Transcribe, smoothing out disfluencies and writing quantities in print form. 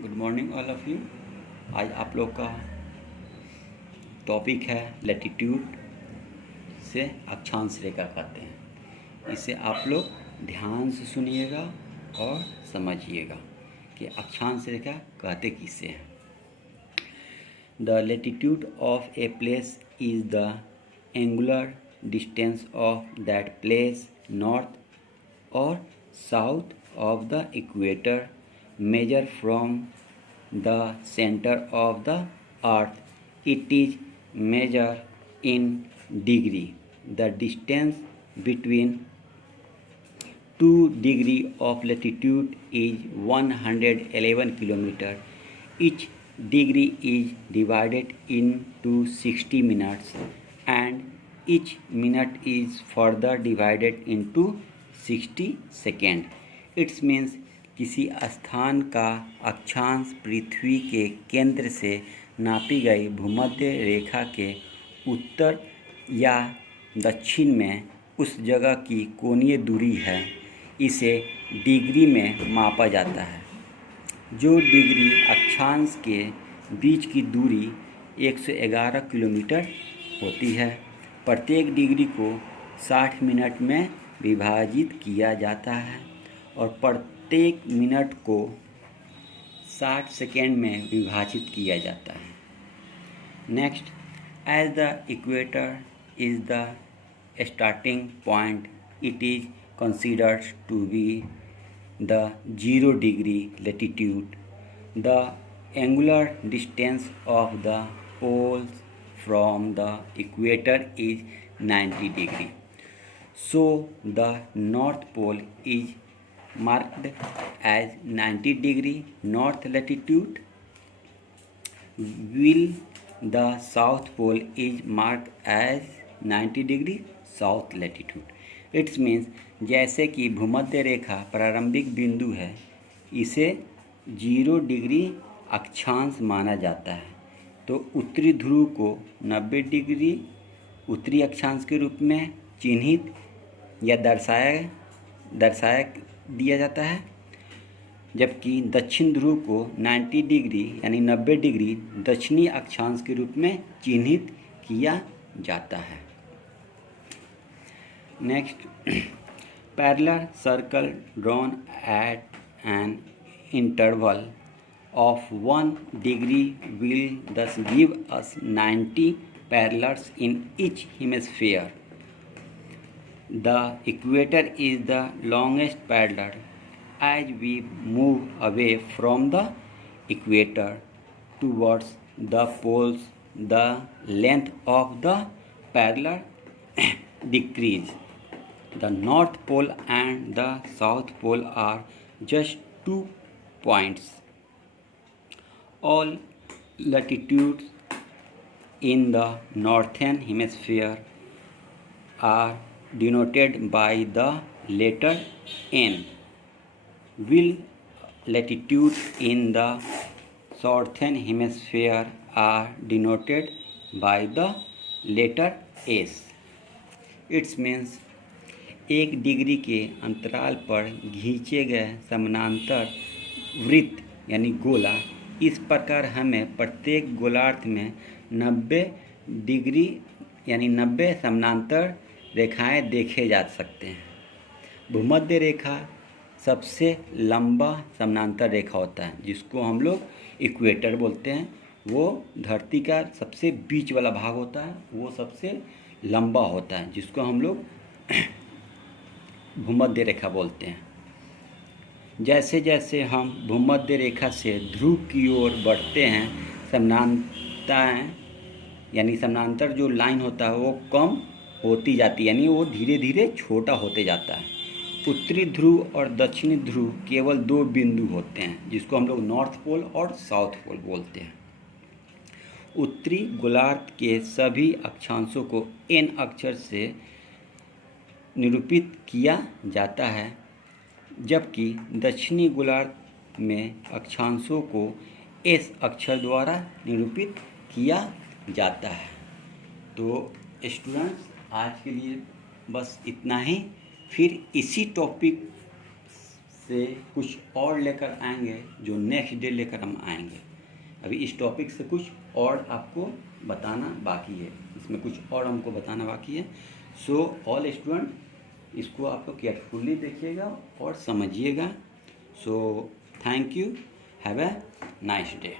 Good morning all of you. आज आप लोग का टॉपिक है लैटिट्यूड से अक्षांश रेखा कहते हैं। इसे आप लोग ध्यान से सुनिएगा और समझिएगा कि अक्षांश रेखा कहते किसे हैं। The latitude of a place is the angular distance of that place north or south of the equator measure from the center of the earth. It is measured in degree. The distance between two degree of latitude is 111 kilometer. Each degree is divided into 60 minutes and each minute is further divided into 60 second. It's means किसी स्थान का अक्षांश पृथ्वी के केंद्र से नापी गई भूमध्य रेखा के उत्तर या दक्षिण में उस जगह की कोणीय दूरी है, इसे डिग्री में मापा जाता है। जो डिग्री अक्षांश के बीच की दूरी 111 किलोमीटर होती है। प्रत्येक डिग्री को 60 मिनट में विभाजित किया जाता है और प्रत्येक मिनट को 60 सेकेंड में विभाजित किया जाता है। Next, as the equator is the starting point, it is considered to be the 0 degree latitude. The angular distance of the poles from the equator is 90 degree. So the North Pole is marked as 90 degree north latitude, while the South Pole is marked as 90 degree south latitude. It means जैसे कि भूमध्य रेखा प्रारंभिक बिंदु है, इसे 0 degree अक्षांश माना जाता है, तो उत्तरी ध्रुव को 90 डिग्री उत्तरी अक्षांश के रूप में चिन्हित या दर्शाया दिया जाता है, जबकि दक्षिण ध्रुव को 90 डिग्री यानी 90 डिग्री दक्षिणी अक्षांश के रूप में चिन्हित किया जाता है। Next, parallel circle drawn at an interval of 1 degree will thus give us 90 parallels in each hemisphere. The equator is the longest parallel. As we move away from the equator towards the poles, the length of the parallel decreases. The North Pole and the South Pole are just 2 points. All latitudes in the northern hemisphere are denoted by the letter N, while latitudes in the southern hemisphere are denoted by the letter S. It means 1 degree के अंतराल पर खींचे गए समानांतर वृत्त यानी गोला, इस प्रकार हमें प्रत्येक गोलार्ध में 90 डिग्री यानी 90 समानांतर रेखाएं देखे जा सकते हैं। भूमध्य रेखा सबसे लंबा समानांतर रेखा होता है, जिसको हम लोग इक्वेटर बोलते हैं। वो धरती का सबसे बीच वाला भाग होता है, वो सबसे लंबा होता है, जिसको हम लोग भूमध्य रेखा बोलते हैं। जैसे जैसे हम भूमध्य रेखा से ध्रुव की ओर बढ़ते हैं, समानांतर जो लाइन होता है वो कम होती जाती है, यानी वो धीरे धीरे छोटा होते जाता है। उत्तरी ध्रुव और दक्षिणी ध्रुव केवल 2 बिंदु होते हैं, जिसको हम लोग नॉर्थ पोल और साउथ पोल बोलते हैं। उत्तरी गोलार्ध के सभी अक्षांशों को N अक्षर से निरूपित किया जाता है, जबकि दक्षिणी गोलार्ध में अक्षांशों को S अक्षर द्वारा निरूपित किया जाता है। तो स्टूडेंट्स, आज के लिए बस इतना ही। फिर इसी टॉपिक इससे कुछ और लेकर आएंगे जो नेक्स्ट डे लेकर हम आएंगे। अभी इस टॉपिक से कुछ और आपको बताना बाकी है, इसमें कुछ और हमको बताना बाकी है। सो ऑल स्टूडेंट इसको आप लोग केयरफुली देखिएगा और समझिएगा। So thank you, have a nice day.